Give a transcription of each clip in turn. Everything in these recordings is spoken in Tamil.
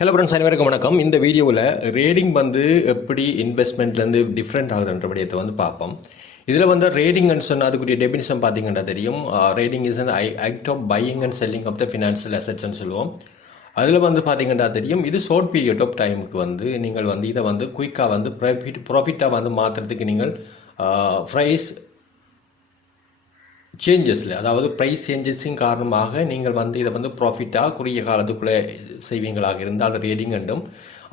ஹலோ ஃப்ரெண்ட்ஸ், அனைவருக்கும் வணக்கம். இந்த வீடியோவில் ரேடிங் வந்து எப்படி இன்வெஸ்ட்மெண்ட்லேருந்து டிஃப்ரெண்ட் ஆகுதுன்ற விடயத்தை வந்து பார்ப்போம். இதில் வந்து ரேடிங்னு சொன்னால் அதுக்குரிய டெபினிஷன் பார்த்தீங்கன்னா தெரியும். ரேடிங் இஸ் அந்த act of buying and selling of the financial அசெட்ஸ்ன்னு சொல்லுவோம். அதில் வந்து பார்த்தீங்கன்னா தெரியும், இது ஷார்ட் பீரியட் ஆஃப் டைமுக்கு வந்து நீங்கள் வந்து இதை வந்து குயிக்காக வந்து ப்ராஃபிட்டாக வந்து மாற்றுறதுக்கு நீங்கள் ப்ரைஸ் சேஞ்சஸில், அதாவது ப்ரைஸ் சேஞ்சஸின் காரணமாக நீங்கள் வந்து இதை வந்து ப்ராஃபிட்டாக குறுகிய காலத்துக்குள்ளே செய்வீங்களாக இருந்தால் அது ரேடிங் என்றும்,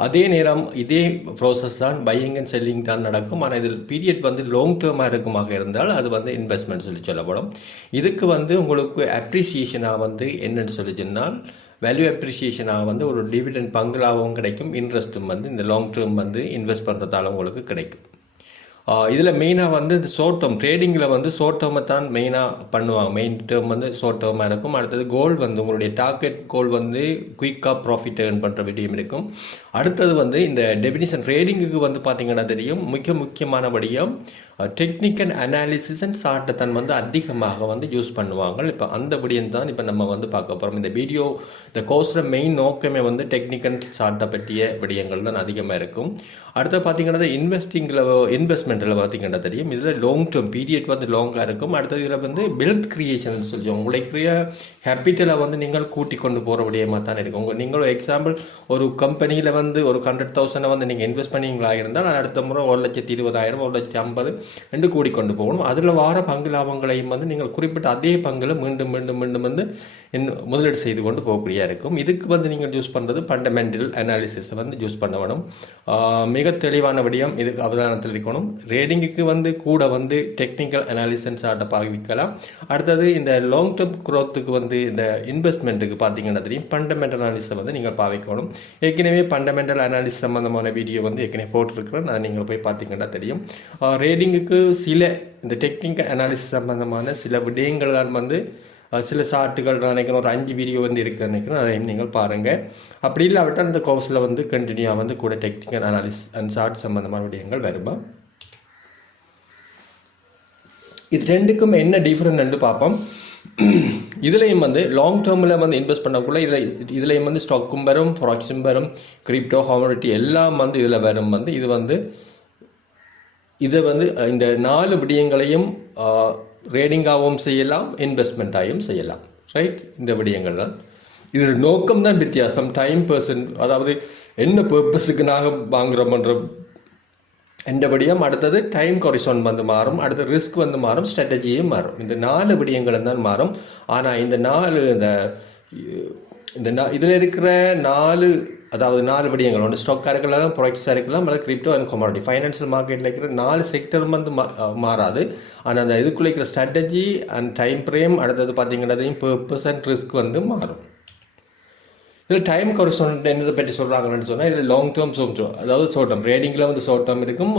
அதே நேரம் இதே ப்ராசஸ் தான் பையிங் அண்ட் செல்லிங் தான் நடக்கும். ஆனால் இதில் பீரியட் வந்து லாங் டேர்மாக இருக்குமாக இருந்தால் அது வந்து இன்வெஸ்ட்மெண்ட் சொல்லப்படும். இதுக்கு வந்து உங்களுக்கு அப்ரிசியேஷனாக வந்து என்னென்னு சொன்னால் வேல்யூ அப்ரிசியேஷனாக வந்து ஒரு டிவிடெண்ட் பங்களாகவும் கிடைக்கும், இன்ட்ரெஸ்ட்டும் வந்து இந்த லாங் டேர்ம் வந்து இன்வெஸ்ட் பண்ணுறதால உங்களுக்கு கிடைக்கும். இதில் மெயினாக வந்து இந்த ஷார்ட் டேர்ம் ட்ரேடிங்கில் வந்து ஷார்ட் டேர்மை தான் மெயினாக பண்ணுவாங்க. மெயின் டேர்ம் வந்து ஷார்ட் டேர்மாக இருக்கும். அடுத்தது கோல் வந்து உங்களுடைய டார்கெட் கோல் வந்து குயிக்காக ப்ராஃபிட் ஏர்ன் பண்ணுற விடியம் இருக்கும். அடுத்தது வந்து இந்த டெபினிஷன் ட்ரேடிங்குக்கு வந்து பார்த்திங்கன்னா தெரியும், முக்கியமானபடியும் டெக்னிக்கல் அனாலிசிஸ் அண்ட் சார்ட்டை தான் வந்து அதிகமாக வந்து யூஸ் பண்ணுவாங்க. இப்போ அந்த விடியம் தான் இப்போ நம்ம வந்து பார்க்க போகிறோம். இந்த கோர்ஸில் மெயின் நோக்கமே வந்து டெக்னிக்கல் சார்ட்டை பற்றிய விடயங்கள் தான் அதிகமாக இருக்கும். அடுத்து பார்த்திங்கன்னா இன்வெஸ்ட்மெண்ட்டில் பார்த்திங்கன்னா தெரியும், இதில் லாங் டேர்ம் பீரியட் வந்து லாங்காக இருக்கும். அடுத்தது இதில் வந்து வெல்த் கிரியேஷன் சொல்லி உங்களுடைய கேபிட்டலை வந்து நீங்கள் கூட்டி கொண்டு போகிற விடயமாக தான் இருக்கும். நீங்கள் ஒரு எக்ஸாம்பிள் ஒரு கம்பெனியில் வந்து ஒரு 100,000 வந்து நீங்கள் இன்வெஸ்ட் பண்ணிங்களா இருந்தால் அடுத்த முறை 1,20,000 1,50,000 ரெண்டு கூடி கொண்டு போகணும். அதில் வார பங்கு லாபங்களையும் வந்து நீங்கள் குறிப்பிட்ட அதே பங்கில் மீண்டும் மீண்டும் மீண்டும் வந்து முதலீடு செய்து கொண்டு போகக்கூடிய இருக்கும். இதுக்கு வந்து நீங்கள் யூஸ் பண்ணுறது ஃபண்டமெண்டல் அனாலிசிஸை வந்து யூஸ் பண்ண வேணும். மிக தெளிவான விடயம் இதுக்கு அவதானத்தில் இருக்கணும். ரேடிங்குக்கு வந்து கூட வந்து டெக்னிக்கல் அனாலிசிஸ் சார்ட்டை பாவிக்கலாம். அடுத்தது இந்த லாங் டேர்ம் குரோத்துக்கு வந்து இந்த இன்வெஸ்ட்மெண்ட்டுக்கு பார்த்தீங்கன்னா தெரியும், ஃபண்டமெண்டல் அனாலிசிஸை வந்து நீங்கள் பாவிக்கணும். ஏற்கனவே ஃபண்டமெண்டல் அனாலிசிஸ் சம்மந்தமான வீடியோ வந்து ஏற்கனவே போட்டிருக்கிறேன், நான் நீங்கள் போய் பார்த்தீங்கன்னா தெரியும். ரேடிங்குக்கு சில இந்த டெக்னிக்கல் அனாலிசிஸ் சம்மந்தமான சில விடயங்கள் தான் வந்து சில சார்ட்டுகள் நினைக்கிறேன், ஒரு 5 வீடியோ வந்து இருக்குது நினைக்கிறேன், அதையும் நீங்கள் பாருங்கள். அப்படி இல்லாவிட்டால் அந்த கோர்ஸில் வந்து கண்டினியூவாக வந்து கூட டெக்னிக்கல் அனாலிசிஸ் அண்ட் சார்ட் சம்மந்தமான விடயங்கள் வருமா. இது ரெண்டுக்கும் என்ன டிஃப்ரெண்ட் பார்ப்போம். இதுலேயும் வந்து லாங் டேர்மில் வந்து இன்வெஸ்ட் பண்ணக்குள்ள இதுலேயும் வந்து ஸ்டாக்கும் வரும், ஃபாரெக்ஸும் வரும், கிரிப்டோ கமோடிட்டி எல்லாம் வந்து இதில் வரும். வந்து இதை வந்து இந்த 4 விடயங்களையும் ரேடிங்காகவும் செய்யலாம், இன்வெஸ்ட்மெண்ட்டாகவும் செய்யலாம். ரைட், இந்த விடயங்கள் தான் இதில் நோக்கம் தான் வித்தியாசம். டைம் பர்சன்ட், அதாவது என்ன பர்பஸுக்கு நாங்கள் வாங்குகிறோம்ன்ற எந்த விடயம். அடுத்தது டைம் கொரிசோன் வந்து மாறும், அடுத்தது ரிஸ்க் வந்து மாறும், ஸ்ட்ராட்டஜியும் மாறும். இந்த 4 விடயங்களும் தான் மாறும். ஆனால் இந்த இதில் இருக்கிற 4 விடயங்கள் ஒன்று ஸ்டாக்காக இருக்கலாம், ப்ராடக்ட்ஸாக இருக்கலாம், அல்லது கிரிப்டோ அண்ட் கமாடிட்டி ஃபைனான்ஷியல் மார்க்கெட்டில் இருக்கிற 4 செக்டர் வந்து மாறாது. ஆனால் அந்த இதுக்குள்ளே இருக்கிற ஸ்ட்ராட்டஜி அண்ட் டைம் ஃப்ரேம், அடுத்தது பார்த்தீங்கன்னா பர்பஸ் அண்ட் ரிஸ்க் வந்து மாறும். இதில் டைம் கொரிசோன் என்னதை பற்றி சொல்கிறாங்கன்னு சொன்னால், இதில் லாங் டேர்ம் அதாவது ஷார்ட் டேர்ம். ரேடிங்கில் வந்து ஷார்ட் டேர்ம் இருக்கும்,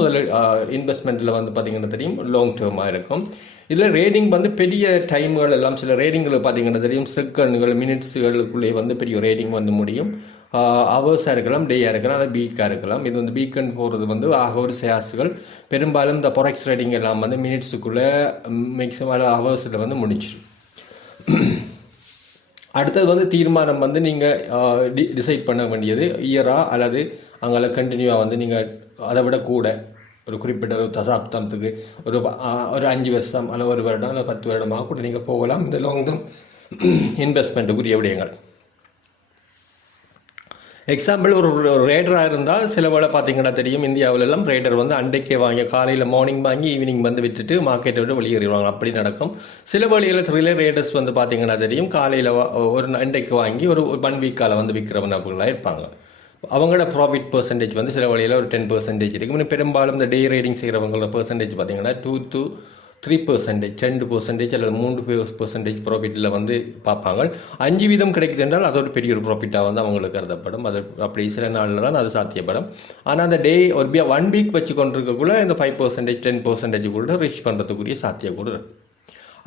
இன்வெஸ்ட்மெண்ட்டில் வந்து பார்த்திங்கன்னா தெரியும் லாங் டேர்மாக இருக்கும். இதில் ரேடிங் வந்து பெரிய டைம்கள் எல்லாம் சில ரேடிங்கில் பார்த்திங்கன்னா தெரியும் செகண்டுகள் மினிட்ஸுகளுக்குள்ளே வந்து பெரிய ரேடிங் வந்து முடியும். ஹவர்ஸாக இருக்கலாம், டேயாக இருக்கலாம், அது வீக்காக இருக்கலாம். இது வந்து வீக்கெண்ட் போகிறது வந்து ஒரு ஷேர்ஸுகள் பெரும்பாலும் இந்த ஃபொரெக்ஸ் ரேடிங் எல்லாம் வந்து மினிட்ஸுக்குள்ளே மேக்ஸிமம் ஹவர்ஸில் வந்து முடிச்சிடும். அடுத்தது வந்து தீர்மானம் வந்து நீங்கள் டிசைட் பண்ண வேண்டியது இயரா அல்லது அங்கே கண்டினியூவாக வந்து நீங்கள் அதை விட கூட ஒரு குறிப்பிட்ட ஒரு தசாப்தத்துக்கு ஒரு 5 வருஷம் அல்லது 1 வருடம் அல்லது 10 வருடமாக கூட நீங்கள் போகலாம். இந்த லாங் டேர்ம் இன்வெஸ்ட்மெண்ட்டுக்குரிய விடயங்கள். எக்ஸாம்பிள் ஒரு ரேடராக இருந்தால் சில வேளை பார்த்தீங்கன்னா தெரியும், இந்தியாவிலெல்லாம் ரேடர் வந்து அன்றைக்கே வாங்கி காலையில் மார்னிங் வாங்கி ஈவினிங் வந்து விட்டுட்டு மார்க்கெட்டை விட்டு வெளியேறிடுவாங்க. அப்படி நடக்கும். சில வேளையில் ரேடர்ஸ் வந்து பார்த்தீங்கன்னா தெரியும் காலையில் ஒரு அன்றைக்கு வாங்கி ஒரு 1 வீக்கால் வந்து விற்கிறவனாக இருப்பாங்க. அவங்களோட ப்ராஃபிட் பர்சன்டேஜ் வந்து சில வழியில் ஒரு 10% இருக்கும். இன்னும் பெரும்பாலும் இந்த டே ரேடிங் செய்கிறவங்களோட பர்சன்டேஜ் பார்த்தீங்கன்னா 2 to 3%, 2% அல்லது 3% ப்ராஃபிட்டில் வந்து பார்ப்பாங்க. 5% கிடைக்குது என்றால் அது ஒரு பெரிய ஒரு ப்ராஃபிட்டாக வந்து அவங்களுக்கு கருதப்படும். அது அப்படி சில நாளில் தான் அது சாத்தியப்படும். ஆனால் அந்த டே ஒரு 1 வீக் வச்சு கொண்டிருக்கக்குள்ள இந்த 5%, 10% கூட ரீச் பண்ணுறதுக்குரிய சாத்தியம் கூட இருக்குது.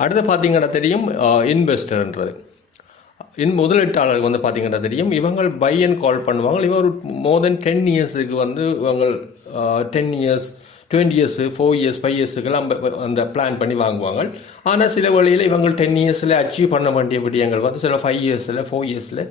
அடுத்து பார்த்தீங்கன்னா தெரியும் இன்வெஸ்டர்ன்றது முதலீட்டாளர்கள் வந்து பார்த்திங்கன்னா தெரியும், இவங்க பை அண்ட் கால் பண்ணுவாங்க. இவங்க ஒரு மோர் தென் 10 இயர்ஸுக்கு வந்து இவங்க 10 இயர்ஸ் 20 இயர்ஸ் 4 இயர்ஸ் 5 இயர்ஸுக்கெல்லாம் அந்த பிளான் பண்ணி வாங்குவாங்க. ஆனால் சில வழியில் இவங்க 10 இயர்ஸில் அச்சீவ் பண்ண வேண்டிய விடயங்கள் வந்து சில 5 இயர்ஸில் 4 இயர்ஸில்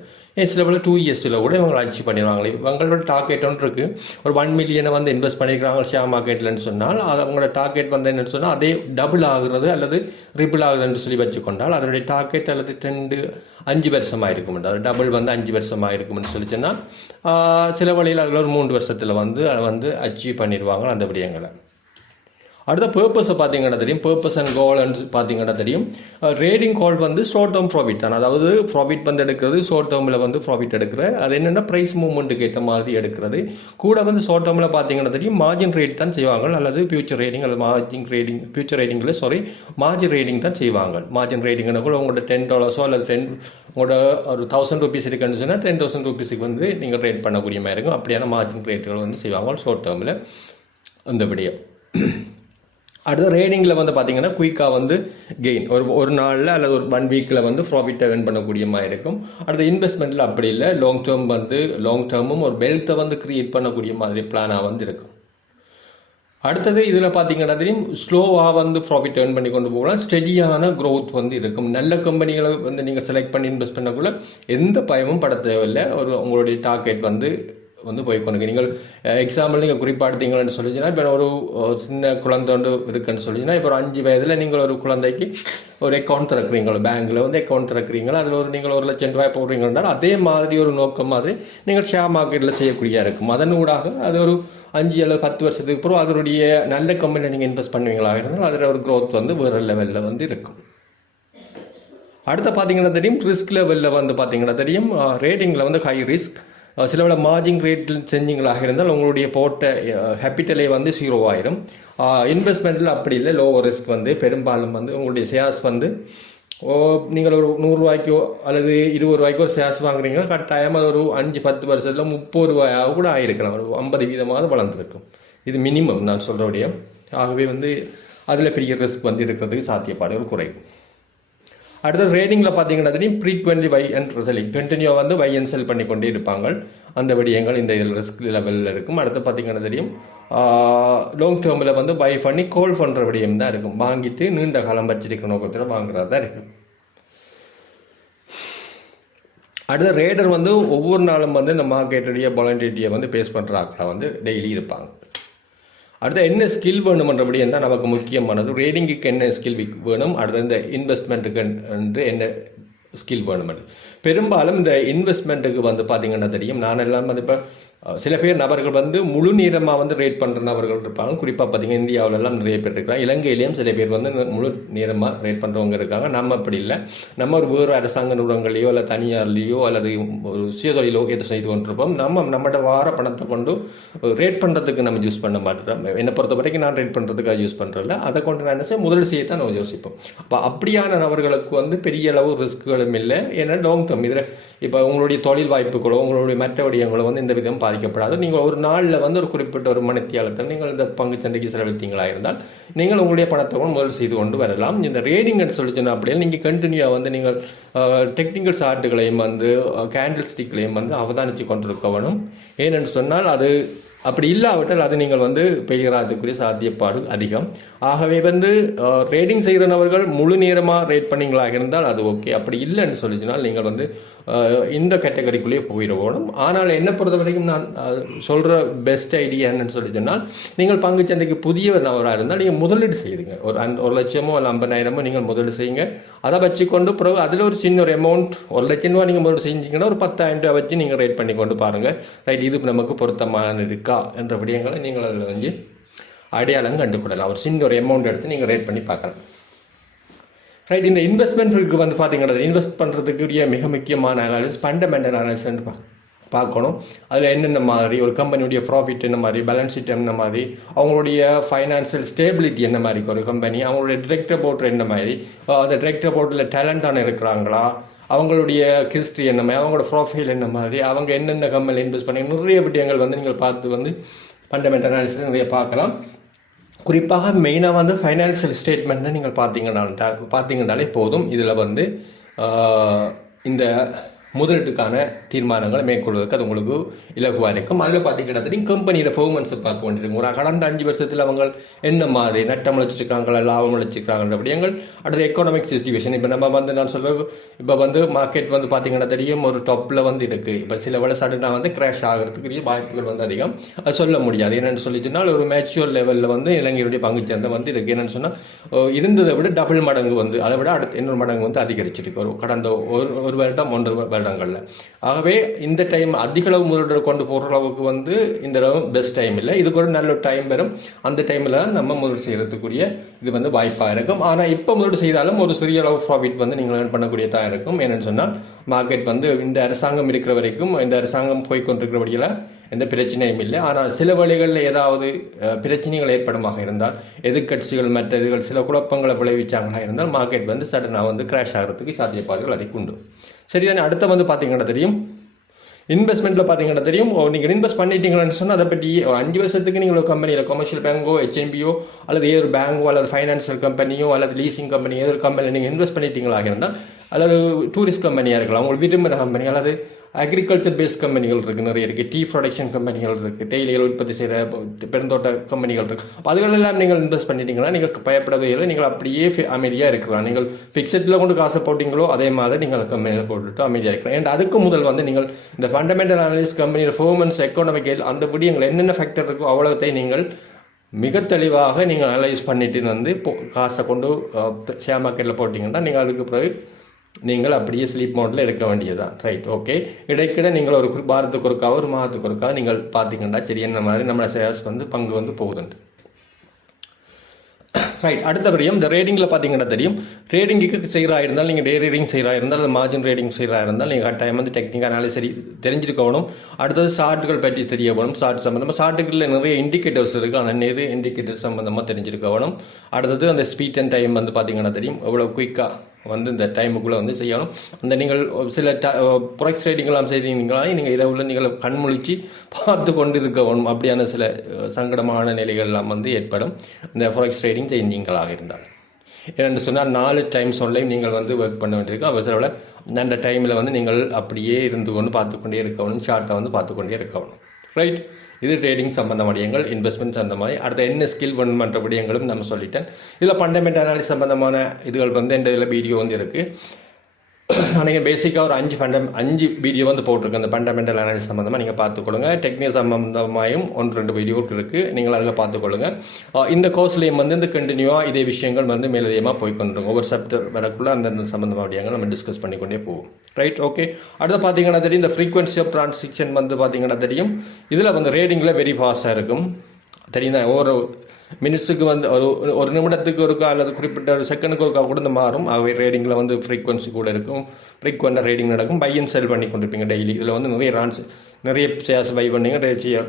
சில வேலை 2 இயர்ஸில் கூட இவங்க அச்சீவ் பண்ணிடுவாங்க. இவங்களோட டார்கெட் ஒன்று இருக்குது. ஒரு 1 மில்லியனை வந்து இன்வெஸ்ட் பண்ணியிருக்கிறாங்க ஷேர் மார்க்கெட்லன்னு சொன்னால் அது அவங்களோட டார்கெட் வந்து என்னென்னு சொன்னால் அதே டபுள் ஆகுறது அல்லது ட்ரிபிள் ஆகுதுன்னு சொல்லி வச்சுக்கொண்டால் அதனுடைய டார்கெட் அல்லது 5 வருஷமாக இருக்கும். அது டபுள் வந்து 5 வருஷமாக இருக்கும்னு சொல்லி சொன்னால் சில வழியில் அதில் ஒரு 3 வருஷத்தில் வந்து அதை வந்து அச்சீவ் பண்ணிடுவாங்க அந்த விடயங்களை. அடுத்த பர்பஸை பார்த்தீங்கன்னா தெரியும். பர்பஸ் அண்ட் கோல்னு பார்த்தீங்கன்னா தெரியும். ரேடிங் கால் வந்து ஷார்ட் டேர்ம் ப்ராஃபிட் தான். அதாவது ப்ராஃபிட் வந்து எடுக்கிறது ஷார்ட் டேர்மில் வந்து ப்ராஃபிட் எடுக்கிற அது என்னென்னா ப்ரைஸ் மூவ்மெண்ட்டுக்கு ஏற்ற மாதிரி எடுக்கிறது. கூட வந்து ஷார்ட் டேர்மில் பார்த்தீங்கன்னா தெரியும் மார்ஜின் ரேட் தான் செய்வாங்க அல்லது ஃபியூச்சர் ரேட்டிங் அல்லது ஃபியூச்சர் ரேட்டிங்கில் மார்ஜின் ரேட்டிங் தான் செய்வாங்க. மார்ஜின் ரேட்டிங்னா கூட உங்களோட $10 அல்லது உங்களோட ஒரு 1000 ரூபீஸ் இருக்குன்னு சொன்னால் 10,000 ரூபீஸுக்கு வந்து நீங்கள் ரேட் பண்ணக்கூடிய மாதிரி இருக்கும். அப்படியான மார்ஜின் ரேட்டுகள் வந்து செய்வாங்க ஷார்ட் டேர்மில் அந்த விடயம். அடுத்த ரேடிங்கில் வந்து பார்த்தீங்கன்னா குயிக்காக வந்து கெயின் ஒரு நாளில் அல்லது ஒரு 1 வீக்கில் வந்து ப்ராஃபிட்டை வின் பண்ணக்கூடிய மாதிரி இருக்கும். அடுத்த இன்வெஸ்ட்மெண்ட்டில் அப்படி இல்லை. லாங் டேர்மும் ஒரு வெல்த்தை வந்து க்ரியேட் பண்ணக்கூடிய மாதிரி பிளானாக வந்து இருக்கும். அடுத்தது இதில் பார்த்தீங்கன்னா தெரியும் ஸ்லோவாக வந்து ப்ராஃபிட் ஏர்ன் பண்ணி கொண்டு போகலாம். ஸ்டெடியான க்ரோத் வந்து இருக்கும். நல்ல கம்பெனிகளை வந்து நீங்கள் செலக்ட் பண்ணி இன்வெஸ்ட் பண்ணக்குள்ள எந்த பயமும் பட தேவையில்லை. உங்களுடைய டார்கெட் வந்து போய்க்கொண்டு நீங்கள் எக்ஸாம்பிள் நீங்கள் குறிப்பாக எடுத்தீங்கன்னு சொல்லிச்சுன்னா இப்போ ஒரு சின்ன குழந்தை ஒன்று இருக்குன்னு சொல்லிச்சுன்னா இப்போ ஒரு 5 வயதில் நீங்கள் ஒரு குழந்தைக்கு ஒரு அக்கௌண்ட் திறக்கிறீங்களோ பேங்க்கில் வந்து அக்கௌண்ட் திறக்கிறீங்களோ அதில் நீங்கள் $1,00,000 போடுறீங்கன்னா அதே மாதிரி ஒரு நோக்கம் மாதிரி நீங்கள் ஷேர் மார்க்கெட்டில் செய்யக்கூடியதாக இருக்கும். அதன் ஊடாக அது ஒரு 5 அல்லது 10 வருஷத்துக்கு அப்புறம் அதனுடைய நல்ல கம்பெனியில் நீங்கள் இன்வெஸ்ட் பண்ணுவீங்களாக இருந்தால் அதில் ஒரு க்ரோத் வந்து வேறு லெவலில் வந்து இருக்கும். அடுத்து பார்த்தீங்கன்னா தெரியும் ரிஸ்க் லெவலில் வந்து பார்த்தீங்கன்னா தெரியும் ரேட்டிங்கில் வந்து ஹை ரிஸ்க். சில வேளை மார்ஜின் ரேட்டில் செஞ்சிங்களாக இருந்தால் உங்களுடைய போட்ட கேபிட்டலே வந்து 0 ஆயிரும். இன்வெஸ்ட்மெண்ட்டில் அப்படி இல்லை. லோ ரிஸ்க் வந்து பெரும்பாலும் வந்து உங்களுடைய ஷேர்ஸ் வந்து நீங்கள் ஒரு $100 அல்லது $20 ஒரு ஷேர்ஸ் வாங்குறீங்கன்னா கட்டாயம் அது ஒரு 5-10 வருஷத்தில் $30 கூட ஆகிருக்கலாம். ஒரு 50% வளர்ந்துருக்கும். இது மினிமம் நான் சொல்கிற விடயம். ஆகவே வந்து அதில் பெரிய ரிஸ்க் வந்து இருக்கிறதுக்கு சாத்தியப்பாடுகள் குறையும். அடுத்தது ரேட்டிங்கில் பார்த்தீங்கன்னா தெரியும் ஃப்ரீக்வென்ட்லி பை அண்ட் செல்லிங் கண்டினியூவாக வந்து பை அண்ட் செல் பண்ணி கொண்டே இருப்பாங்க. அந்த விடயங்கள் இந்த இதில் ரிஸ்க் லெவலில் இருக்கும். அடுத்து பார்த்தீங்கன்னா தெரியும் லாங் டேர்மில் வந்து பை பண்ணி கோல் பண்ணுற விடயம் தான் இருக்கும். வாங்கிட்டு நீண்ட காலம் வச்சிருக்கிற நோக்கத்தில் வாங்குறது தான் இருக்கும். அடுத்த ரேடர் வந்து ஒவ்வொரு நாளும் வந்து இந்த மார்க்கெட்டுடைய வாலண்டிலிட்டியை வந்து பேஸ் பண்ணுறாங்களா வந்து டெய்லி இருப்பாங்க. அடுத்த என்ன ஸ்கில் வேணுமன்றபடி தான் நமக்கு முக்கியமானது. ரேடிங்குக்கு என்ன ஸ்கில் வேணும், அடுத்த இந்த இன்வெஸ்ட்மெண்ட்டுக்கு என்ன ஸ்கில் வேணும். பெரும்பாலும் இந்த இன்வெஸ்ட்மெண்ட்டுக்கு வந்து பார்த்தீங்கன்னா தெரியும் நான் எல்லாம் வந்து இப்போ சில பேர் நபர்கள் வந்து முழு நேரமாக வந்து ரேட் பண்ணுற நபர்கள் இருப்பாங்க. குறிப்பாக பார்த்தீங்கன்னா இந்தியாவிலெல்லாம் நிறைய பேர் இருக்கிறாங்க. இலங்கையிலேயும் சில பேர் வந்து முழு நேரமாக ரேட் பண்ணுறவங்க இருக்காங்க. நம்ம அப்படி இல்லை. நம்ம ஒரு வேறு அரசாங்க நிறுவனங்களையோ அல்லது தனியார்லேயோ அல்லது ஒரு சுயதொழிலோ எதை செய்து கொண்டிருப்போம். நம்மளோட வார பணத்தை கொண்டு ரேட் பண்ணுறதுக்கு நம்ம யூஸ் பண்ண மாட்டோம். என்னை பொறுத்த வரைக்கும் நான் ரேட் பண்ணுறதுக்கு அது யூஸ் பண்ணுறதில்ல. அதை கொண்டு நான் என்ன செய்ய முதல் செய்யத்தான் நம்ம யோசிப்போம். அப்போ அப்படியான நபர்களுக்கு வந்து பெரிய அளவு ரிஸ்க்குகளும் இல்லை. ஏன்னா லாங் டேர்ம் இதில் இப்போ உங்களுடைய தொழில் வாய்ப்புகளோ உங்களுடைய மற்ற விடயங்களோ வந்து இந்த விதம் பாதிக்கப்படாது. நீங்கள் ஒரு நாளில் வந்து ஒரு குறிப்பிட்ட ஒரு மணித்தியாலத்தில் நீங்கள் இந்த பங்கு சந்தைக்கு செலவழித்தீங்களாக இருந்தால் நீங்கள் உங்களுடைய பணத்தை கூட முதல் செய்து கொண்டு வரலாம். இந்த ரேடிங்னு சொல்லிச்சுன்னா அப்படியே நீங்கள் கண்டினியூவாக வந்து நீங்கள் டெக்னிக்கல் சார்ட்டுகளையும் வந்து கேண்டில் ஸ்டிக்லையும் வந்து அவதானித்து கொண்டிருக்க வேணும். ஏனென்று சொன்னால் அது அப்படி இல்லாவிட்டால் அது நீங்கள் வந்து பெய்கிறதுக்குரிய சாத்தியப்பாடு அதிகம். ஆகவே வந்து ரேடிங் செய்கிற நபர்கள் முழு நேரமாக ரேட் பண்ணிங்களாக இருந்தால் அது ஓகே. அப்படி இல்லைன்னு சொல்லிச்சுனால் நீங்கள் வந்து இந்த கேட்டகரிக்குள்ளேயே போயிடணும். ஆனால் என்னை பொறுத்த வரைக்கும் நான் சொல்கிற பெஸ்ட் ஐடியா என்னன்னு சொல்லி சொன்னால் நீங்கள் பங்கு சந்தைக்கு புதிய நபராக இருந்தால் நீங்கள் முதலீடு செய்யுங்க. ஒரு 1,00,000 அல்ல 50,000 நீங்கள் முதலீடு செய்யுங்க. அதை வச்சுக்கொண்டு பிறகு அதில் ஒரு சின்ன ஒரு அமௌண்ட் $1,00,000 நீங்கள் முதலீடு செஞ்சீங்கன்னா ஒரு $10,000 வச்சு நீங்கள் ரேட் பண்ணி கொண்டு பாருங்கள். ரைட், இது நமக்கு பொருத்தமான இருக்கா என்ற விடயங்களை நீங்கள் அதில் வந்து அடையாளம் கண்டுபிடலாம். ஒரு சின்ன ஒரு அமௌண்ட் எடுத்து நீங்கள் ரேட் பண்ணி பார்க்கலாம். ரைட், இந்த இன்வெஸ்ட்மெண்ட்டுக்கு வந்து பார்த்தீங்கன்னா இன்வெஸ்ட் பண்ணுறதுக்குரிய மிக முக்கியமான அனாலிசிஸ் ஃபண்டமெண்டல் அனாலிசிஸ் பார்க்கணும். அதில் என்னென்ன மாதிரி ஒரு கம்பெனியுடைய ப்ராஃபிட் என்ன மாதிரி, பேலன்ஸ் ஷீட் என்ன மாதிரி, அவங்களுடைய ஃபைனான்சியல் ஸ்டேபிலிட்டி என்ன மாதிரி ஒரு கம்பெனி, அவங்களுடைய டிரெக்டர் போர்ட் என்ன மாதிரி, அந்த டிரெக்டர் போர்ட்டில் டேலண்டான இருக்கிறாங்களா, அவங்களுடைய ஹிஸ்ட்ரி என்ன மாதிரி, அவங்களோட ப்ரொஃபைல் என்ன மாதிரி, அவங்க என்னென்ன கம்பெனியில் இன்வெஸ்ட் பண்ணி நிறைய விடயங்கள் வந்து நீங்கள் பார்த்து வந்து ஃபண்டமெண்டல் அனாலிசிஸ் நிறைய பார்க்கலாம். குறிப்பாக மெயினாக வந்து ஃபைனான்சியல் ஸ்டேட்மெண்ட் தான் நீங்கள் பார்த்தீங்கன்னாலே போதும். இதில் வந்து இந்த முதலீட்டுக்கான தீர்மானங்களை மேற்கொள்வதற்கு அது உங்களுக்கு இலகுவாக இருக்கும். அதில் பார்த்தீங்கன்னா தெரியும் கம்பெனியோட பெர்ஃபார்மன்ஸை பார்க்க வேண்டியிருக்கும். ஒரு கடந்த 5 வருஷத்தில் அவங்க என்ன மாதிரி நட்டம் அழைச்சிருக்காங்களா லாபம் அழைச்சிருக்காங்க அப்படிங்கள். அடுத்த எக்கனாமிக் சிச்சுவேஷன் இப்போ நம்ம வந்து நான் சொல்ல இப்போ வந்து மார்க்கெட் வந்து பார்த்தீங்கன்னா தெரியும் ஒரு டாப்பில் வந்து இருக்குது. இப்போ சில வேலை சடனாக வந்து கிராஷ் ஆகிறதுக்குரிய வாய்ப்புகள் வந்து அதிகம். அது சொல்ல முடியாது. என்னென்னு சொல்லி சொன்னால் ஒரு மேச்சுவல் லெவலில் வந்து இளைஞருடைய பங்குச்சந்தை வந்து இருக்குது. என்னென்னு சொன்னால் இருந்ததை விட டபுள் மடங்கு வந்து அதை விட அடுத்த இன்னொரு மடங்கு வந்து அதிகரிச்சிருக்கு ஒரு கடந்த ஒரு வருடம் 1 வருடங்களில். ஆகவே இந்த டைம் அதிக அளவு முதலீடு கொண்டு போகிற அளவுக்கு வந்து இந்த பெஸ்ட் டைம் இல்லை. இதுக்கு ஒரு நல்ல டைம் வரும். அந்த டைமில் நம்ம முதலீடு செய்கிறதுக்குரிய இது வந்து வாய்ப்பாக இருக்கும். ஆனால் இப்போ முதலீடு செய்தாலும் ஒரு சிறிய அளவு ப்ராஃபிட் வந்து நீங்கள் ஏர்ன் பண்ணக்கூடியதாக இருக்கும். என்னென்னு சொன்னால் மார்க்கெட் வந்து இந்த அரசாங்கம் இருக்கிற வரைக்கும் இந்த அரசாங்கம் போய்கொண்டிருக்கிறபடியில் எந்த பிரச்சனையும் இல்லை. ஆனால் சில வழிகளில் ஏதாவது பிரச்சனைகள் ஏற்படுமாக இருந்தால் எதிர்கட்சிகள் மற்ற இதுகள் சில குழப்பங்களை விளைவிச்சாங்களாக இருந்தால் மார்க்கெட் வந்து சடனாக வந்து கிராஷ் ஆகிறதுக்கு சாத்தியப்பாடுகள் அதிகம் உண்டு. சரிதானே? அடுத்த வந்து பார்த்தீங்கன்னா தெரியும் இன்வெஸ்ட்மெண்ட்டில் பார்த்தீங்கன்னா தெரியும் நீங்கள் இன்வெஸ்ட் பண்ணிட்டீங்கன்னு சொன்னால் அதை பற்றி 5 வருஷத்துக்கு நீங்கள் ஒரு கம்பெனியில் கமர்ஷியல் பேங்கோ HNBO அல்லது ஏதோ ஒரு பேங்கோ அல்லது ஃபைனான்சியல் கம்பெனியோ அல்லது லீசிங் கம்பெனியோ ஏதோ ஒரு கம்பெனியில் நீங்கள் இன்வெஸ்ட் பண்ணிட்டீங்களாக இருந்தால் அல்லது டூரிஸ்ட் கம்பெனியாக இருக்கலாம், உங்களுக்கு விரும்புகிற கம்பெனி அல்லது அக்ரிகல்ச்சர் பேஸ்ட் கம்பெனிகள் இருக்குது, நிறைய இருக்குது. டீ ப்ரொடக்ஷன் கம்பெனிகள் இருக்குது, தேயிலைகள் உற்பத்தி செய்கிற பெருந்தோட்ட கம்பெனிகள் இருக்குது. அதுகளெல்லாம் நீங்கள் இன்வெஸ்ட் பண்ணிட்டீங்கன்னா நீங்கள் பயப்படவே இல்லை. நீங்கள் அப்படியே அமைதியாக இருக்கலாம். நீங்கள் ஃபிக்ஸட்டில் கொண்டு காசை போட்டிங்களோ அதே மாதிரி நீங்கள் கம்பெனியில் போட்டுட்டு அமைதியாக இருக்கலாம். ஏன்னா அதுக்கு முதல் வந்து நீங்கள் இந்த ஃபண்டமெண்டல் அனாலிசிஸ் கம்பெனியோட பெர்ஃபார்மன்ஸ் எக்கனாமிக்கல் அந்த விடயங்கள் என்னென்ன ஃபேக்டர் இருக்கோ அவ்வளோத்தை நீங்கள் மிக தெளிவாக நீங்கள் அனலைஸ் பண்ணிட்டு வந்து காசை கொண்டு ஷேர் மார்க்கெட்டில் போட்டிங்கன்னா நீங்கள் அதுக்கு பிறகு நீங்கள் அப்படியே ஸ்லீப் மோடில் இருக்க வேண்டியதுதான். Right, okay. இடைக்கிட நீங்கள் ஒரு வாரத்துக்கு ஒருக்காக ஒரு மாதத்துக்கு ஒருக்காக நீங்கள் பார்த்தீங்கன்னா சரி என்ன மாதிரி நம்மளோட ஷேர்ஸ் வந்து பங்கு வந்து போகுதுண்டு. ரைட், அடுத்தபடியும் இந்த ரேடிங்கில் பார்த்தீங்கன்னா தெரியும் ரேடிங்குக்கு செய்கிறா இருந்தால் நீங்கள் டே ரேடிங் செய்கிறா இருந்தால் அது மார்ஜின் ரேடிங் செய்கிறா இருந்தால் நீங்கள் டைம் வந்து டெக்னிக் அனாலிசிஸ் சரி தெரிஞ்சிருக்கணும். அடுத்தது ஷார்ட்டுகள் பற்றி தெரியணும். ஷார்ட் சம்மந்தமாக ஷார்ட்டுகளில் நிறைய இண்டிகேட்டர்ஸ் இருக்குது. அந்த நிறைய இண்டிகேட்டர்ஸ் சம்மந்தமாக தெரிஞ்சிருக்கணும். அடுத்தது அந்த ஸ்பீட் அண்ட் டைம் வந்து பார்த்தீங்கன்னா தெரியும் எவ்வளோ குயிக்காக வந்து இந்த டைமுக்குள்ளே வந்து செய்யணும். அந்த நீங்கள் சில ப்ராக்ஸ் ட்ரேடிங்லாம் செய்தீங்களா நீங்கள் இரவில் நீங்கள் கண்முழிச்சு பார்த்து கொண்டு இருக்கணும். அப்படியான சில சங்கடமான நிலைகள்லாம் வந்து ஏற்படும் இந்த ஃபாரெக்ஸ் ட்ரேடிங் செய்தீங்களாக இருந்தால். ஏன்னு சொன்னால் 4 டைம் ஜோன்லையும் நீங்கள் வந்து ஒர்க் பண்ண வேண்டியிருக்கும். அவசரவில் அந்த டைமில் வந்து நீங்கள் அப்படியே இருந்து கொண்டு பார்த்துக்கொண்டே இருக்கணும். ஷார்ட்டை வந்து பார்த்துக்கொண்டே இருக்கணும். ரைட், இது ட்ரேடிங் சம்பந்த விடயங்கள், இன்வெஸ்ட்மெண்ட் அந்த மாதிரி. அடுத்த என்ன ஸ்கில் பண்ணுற விடயங்களும் நம்ம சொல்லிட்டேன். இதில் ஃபண்டமெண்டல் அனாலிசிஸ் சம்பந்தமான இதுகள் வந்து இந்த இதில் வீடியோ வந்து இருக்குது. நீங்கள் பேசிக்காக ஒரு 5 வீடியோ வந்து போட்டிருக்கேன். அந்த ஃபண்டமெண்டல் அனாலிசிஸ் சம்மந்தமாக நீங்கள் பார்த்துக்கொள்ளுங்க. டெக்னிக் சம்மந்தமாயும் 1-2 வீடியோ இருக்குது, நீங்கள் அதில் பார்த்துக்கொள்ளுங்க. இந்த கோர்ஸ்லேயும் வந்து இந்த கண்டினியூவாக இதே விஷயங்கள் வந்து மேலதிகமாக போய்கொண்டிருக்கும். ஒவ்வொரு சாப்டர் வரக்குள்ளே அந்தந்த சம்மந்தமாக விடயங்கள் நம்ம டிஸ்கஸ் பண்ணிக்கொண்டே போவோம். Right, okay. அடுத்து பார்த்தீங்கன்னா தெரியும் இந்த ஃப்ரீக்வன்சி ஆஃப் டிரான்சாக்ஷன் வந்து பார்த்தீங்கன்னா தெரியும் இதில் வந்து ரேடிங்கில் வெரி ஃபாஸ்ட்டாக இருக்கும். தெரியுதா? ஒரு மினிட்ஸுக்கு வந்து ஒரு நிமிடத்துக்கு ஒருக்கா அல்லது குறிப்பிட்ட ஒரு செகண்டுக்கு ஒருக்கா கூட இந்த மாறும். ஆகவே ரேடிங்கில் வந்து ஃப்ரீக்வன்சி கூட இருக்கும். ஃப்ரீக்வெண்ட்டாக ரேடிங் நடக்கும். பை அண்ட் செல் பண்ணி கொண்டிருப்பீங்க டெய்லி. இதில் வந்து நிறைய ஷேர்ஸ் பை பண்ணிங்க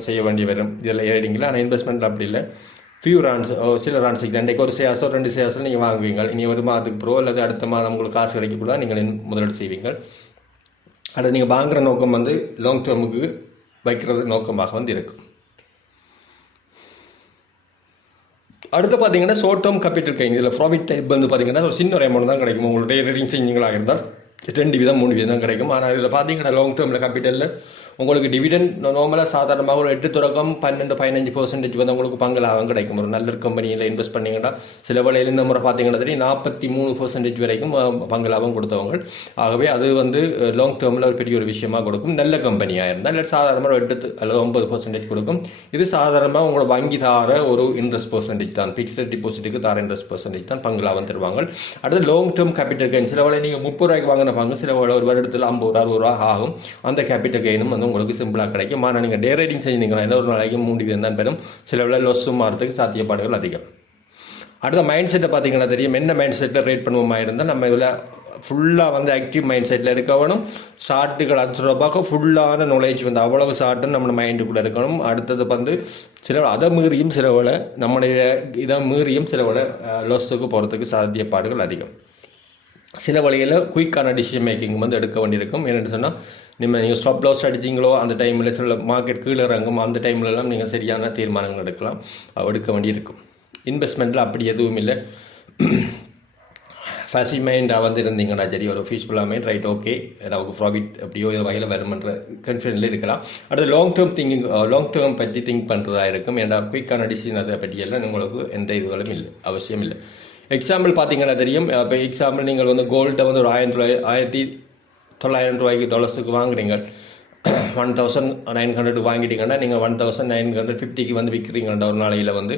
செய்ய வேண்டி வரும் இதில் ரேடிங்கில். ஆனால் இன்வெஸ்ட்மெண்ட் அப்படி இல்லை. சில ரான்ஸுக்கு அன்றைக்கு ஒரு ஷேர்ஸோ 2 ஷேர்ஸோ நீங்கள் வாங்குவீங்க. இனி ஒரு மாதத்துக்கு ப்ரோ அல்லது அடுத்த மாதம் உங்களுக்கு காசு கிடைக்கக்கூட நீங்கள் முதலீடு செய்வீங்க. அடுத்து நீங்கள் வாங்குகிற நோக்கம் வந்து லாங் டேர்முக்கு வைக்கிறது நோக்கமாக வந்து இருக்கும். அடுத்து பார்த்தீங்கன்னா ஷார்ட் டேர்ம் கேபிட்டல் கெயின். இதில் ப்ராஃபிட் டைப் வந்து பார்த்தீங்கன்னா ஒரு சின்ன ஒரு அமௌண்ட் தான் கிடைக்கும். உங்களுடைய ரேடிங் செஞ்சீங்களாக இருந்தால் 2 வீதம் 3 வீதம் தான் கிடைக்கும். ஆனால் இதில் பார்த்தீங்கன்னா லாங் டேர்மில் கேபிட்டலில் உங்களுக்கு டிவிடெண்ட் நார்மலாக சாதாரணமாக ஒரு 8 தொடக்கம் 12-15% வந்து உங்களுக்கு பங்கு லாபம் கிடைக்கும். ஒரு நல்ல கம்பெனியில் இன்வெஸ்ட் பண்ணிங்கன்னா சில வேளையில் இந்த முறை பார்த்தீங்கன்னா தெரியும் 43% வரைக்கும் பங்கு லாபம் கொடுத்தவங்க. ஆகவே அது வந்து லாங் டேர்மில் ஒரு பெரிய ஒரு விஷயமாக கொடுக்கும். நல்ல கம்பெனியாக இருந்தால் இல்லை சாதாரணமாக 8 அல்லது 9% கொடுக்கும். இது சாதாரணமாக உங்களோட வங்கி தார ஒரு இன்ட்ரெஸ்ட் பர்சன்டேஜ் தான். ஃபிக்ஸட் டிபாசிட்டுக்கு தார இன்ட்ரெஸ்ட் பர்சன்டேஜ் தான் பங்கு லாபம் தருவாங்க. அடுத்து லாங் டேர்ம் கேபிட்டல் கெயின். சில வேளை நீங்கள் 30 ரூபாய்க்கு வாங்கின பங்கு சில வேளை ஒரு வருடத்தில் 50-60 ரூபா ஆகும். அந்த கேபிட்டல் கெயினும் உங்களுக்கு சிம்பிளாக கிடைக்கும். ஆனால் நீங்கள் டே ரைடிங் செஞ்சீங்கன்னா ஒரு நாளைக்கு 3 வீதம் தான் பெறும். சில வேளை லொஸ்ஸும் மாறதுக்கு சாத்தியப்பாடுகள் அதிகம். அடுத்த மைண்ட் செட்டை பார்த்தீங்கன்னா தெரியும் என்ன மைண்ட் செட்டில் ரேட் பண்ணுவோமா இருந்தால் நம்ம இதில் ஃபுல்லாக வந்து ஆக்டிவ் மைண்ட் செட்டில் இருக்கணும். ஷார்ட்டுகள் அது ஃபுல்லான நாலேஜ் வந்து அவ்வளவு ஷார்ட்டுன்னு நம்ம மைண்டுக்குள்ளே இருக்கணும். அடுத்தது வந்து சில அதை மீறியும் சில வேளை நம்முடைய இதை மீறியும் சில வேளை லொஸ்ஸுக்கு போகிறதுக்கு சாத்தியப்பாடுகள் அதிகம். சில வழியில் குயிக்கான டிசிஷன் மேக்கிங் வந்து எடுக்க வேண்டியிருக்கும். என்னென்னு சொன்னால் நீங்கள் ஸ்டாப் லாஸ் அடிச்சிங்களோ அந்த டைமில் சில மார்க்கெட் கீழே இறங்கும். அந்த டைம்லலாம் நீங்கள் சரியான தீர்மானங்கள் எடுக்க வேண்டியிருக்கும். இன்வெஸ்ட்மெண்ட்டில் அப்படி எதுவும் இல்லை. ஃபசிமைண்டாக வந்து இருந்தீங்கன்னா சரி ஒரு ஃபீஸ்ஃபுல்லாக மைண்ட் ரைட் ஓகே நமக்கு ப்ராஃபிட் எப்படியோ வகையில் வருமன்ற கான்ஃபிடென்ட்ல இருக்கலாம். அடுத்து லாங் டேர்ம் பற்றி திங்க் பண்ணுறதா இருக்கும். ஏன்னா குயிக்கான டிசிஷன் அதை பற்றியெல்லாம் உங்களுக்கு எந்த இதுகளும் இல்லை, அவசியம் இல்லை. எக்ஸாம்பிள் பார்த்தீங்கன்னா தெரியும். இப்போ எக்ஸாம்பிள் நீங்கள் வந்து கோல்டை வந்து ஒரு $1900 வாங்குறீங்க, 1900 வாங்கிட்டீங்கன்னா நீங்கள் 1950 வந்து விற்கிறீங்கன்ற ஒரு நாளையில் வந்து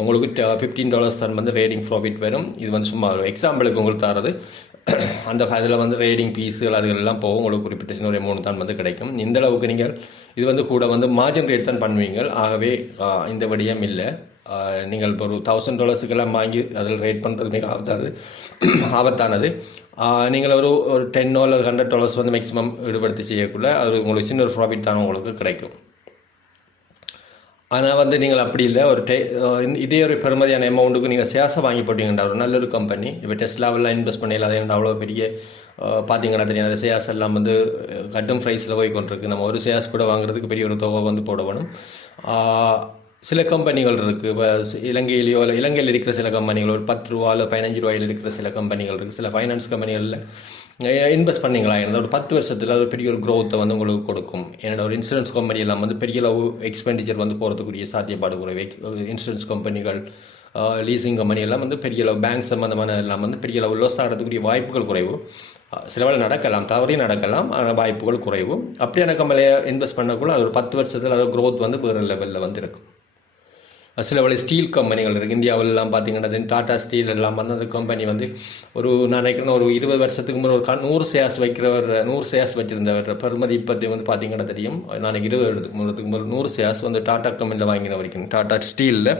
உங்களுக்கு $15 தான் வந்து ரேடிங் ப்ராஃபிட் வரும். இது வந்து சும்மா எக்ஸாம்பிளுக்கு உங்களுக்கு தரது. அந்த அதில் வந்து ரேடிங் பீஸுகள் அதுகளெல்லாம் போகும், உங்களுக்கு குறிப்பிட்ட சின்ன ஒரு அமௌண்ட் தான் வந்து கிடைக்கும். இந்த அளவுக்கு நீங்கள் இது வந்து கூட வந்து மார்ஜின் ரேட் தான் பண்ணுவீங்க. ஆகவே இந்த வடியம் இல்லை. நீங்கள் இப்போ ஒரு $1000 வாங்கி அதில் ரேட் பண்ணுறது மிக ஆபத்தானது. நீங்கள் ஒரு $10 or $100 வந்து மேக்ஸிமம் ஈடுபடுத்தி செய்யக்குள்ள அது உங்களுக்கு சின்ன ஒரு ப்ராஃபிட் தான் உங்களுக்கு கிடைக்கும். ஆனால் வந்து நீங்கள் அப்படி இல்லை, ஒரு இதே ஒரு பெருமதியான அமௌண்ட்டுக்கு நீங்கள் ஷேர்ஸை வாங்கி போட்டிங்கன்னா ஒரு நல்ல ஒரு கம்பெனி, இப்போ டெஸ்லாவெல்லாம் இன்வெஸ்ட் பண்ணல, அது அவ்வளோ பெரிய பார்த்தீங்கன்னா தெரியும். அந்த ஷேர்ஸ் எல்லாம் வந்து கட்டும் ப்ரைஸில் போய் கொண்டிருக்கு. நம்ம ஒரு ஷேர்ஸ் கூட வாங்குறதுக்கு பெரிய ஒரு தொகை வந்து போடணும். சில கம்பெனிகள் இருக்குது. இப்போ இலங்கையில் இருக்கிற சில கம்பெனிகள் ஒரு $10 or $15 இருக்கிற சில கம்பெனிகள் இருக்குது. சில ஃபைனான்ஸ் கம்பெனிகளில் இன்வெஸ்ட் பண்ணிங்களா இருந்தால் ஒரு 10 வருஷத்தில் ஒரு பெரிய ஒரு க்ரோத்தை வந்து உங்களுக்கு கொடுக்கும். ஏன்னா ஒரு இன்சூரன்ஸ் கம்பெனி எல்லாம் வந்து பெரிய அளவு எக்ஸ்பெண்டிச்சர் வந்து போகிறதுக்குரிய சாத்தியப்பாடு குறைவு. இன்சூரன்ஸ் கம்பெனிகள், லீசிங் கம்பெனி எல்லாம் வந்து பெரிய அளவு பேங்க் சம்மந்தமான எல்லாம் வந்து பெரிய அளவு லாஸ் ஆகிறதுக்குரிய வாய்ப்புகள் குறைவு. சில வேலை நடக்கலாம், தவறே நடக்கலாம், ஆனால் வாய்ப்புகள் குறைவு. அப்படியான கம்பெனியை இன்வெஸ்ட் பண்ணக்குள்ள அது ஒரு 10 வருஷத்தில் அது க்ரோத் வந்து வேறு லெவலில் வந்து இருக்கும். சில வேலை ஸ்டீல் கம்பெனிகள் இருக்குது. இந்தியாவிலலாம் பார்த்தீங்கன்னா டாடா ஸ்டீல் எல்லாம் வந்து அந்த கம்பெனி வந்து நான் நினைக்கிறேன் ஒரு 20 வருஷத்துக்கு முன்னாடி ஒரு 100 ஷேர்ஸ் வைக்கிறவர், 100 ஷேர்ஸ் வச்சுருந்தவர் பெருமதி இப்போது வந்து பார்த்தீங்கன்னா தெரியும். நான் 20 வருடத்துக்கு முன்னாடி 100 ஷேர்ஸ் வந்து டாடா கம்பெனியில் வாங்கின வரைக்கும், டாடா ஸ்டீலில்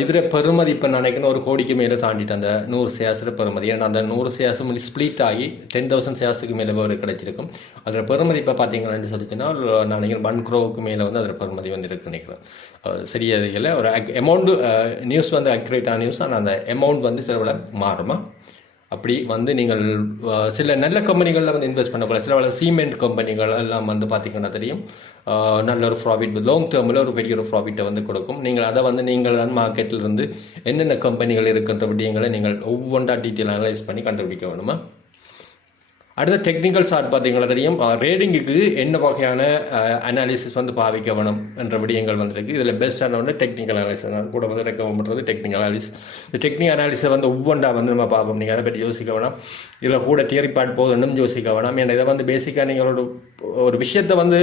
இதில் பெருமதி இப்போ நினைக்கணும் ஒரு கோடிக்கு மேலே தாண்டிட்டு அந்த 100 ஷேர்ஸில் பெருமதி. ஏன்னா அந்த 100 ஷேர்ஸும் ஸ்ப்ளிட் ஆகி 10,000 ஷேர்ஸுக்கு மேலே ஒரு கிடைச்சிருக்கும். அதில் பெருமதி இப்போ பார்த்தீங்கன்னா சொல்லிச்சுன்னா நான் நினைக்கிறேன் 1 crore மேலே வந்து அதில் பெருமதி வந்து இருக்குன்னு நினைக்கிறேன். சரியாது இல்லை, ஒரு அமௌண்ட்டு நியூஸ் வந்து அக்யூரேட்டான நியூஸ். ஆனால் அந்த அமௌண்ட் வந்து சில விட மாறுமா. அப்படி வந்து நீங்கள் சில நல்ல கம்பெனிகளில் வந்து இன்வெஸ்ட் பண்ணக்கூட சில சீமெண்ட் கம்பெனிகள் எல்லாம் வந்து பார்த்திங்கன்னா தெரியும் நல்ல ஒரு ப்ராஃபிட் லாங் டேர்மில் ஒரு பெரிய ஒரு ப்ராஃபிட்டை வந்து கொடுக்கும். நீங்கள் அதை வந்து நீங்கள் தான் மார்க்கெட்டில் இருந்து என்னென்ன கம்பெனிகள் இருக்கின்ற விடயங்களை நீங்கள் ஒவ்வொன்றா டீட்டெயில் அனலைஸ் பண்ணி கண்டுபிடிக்க வேணுமா. அடுத்த டெக்னிக்கல் சார்ட் பார்த்தீங்கன்னா தெரியும். ரேடிங்குக்கு என்ன வகையான அனாலிசிஸ் வந்து பாவிக்க வேணும் என்ற விடயங்கள் வந்துருக்கு. இதில் பெஸ்ட்டான ஒன்று டெக்னிக்கல் அனாலிசிஸ் தான் கூட வந்து ரெக்கமெண்ட் பண்ணுறது டெக்னிக்கல் அனாலிசிஸ். இந்த டெக்னிக்கல் அனாலிசிஸை வந்து ஒவ்வொன்றா வந்து நம்ம பார்ப்போம். நீங்கள் அதை பற்றி யோசிக்க வேணாம். இதில் கூட தியரி பார்ட் போதும் யோசிக்க வேணாம். ஏன்னா இதை வந்து பேசிக்காக நீங்களோட ஒரு விஷயத்தை வந்து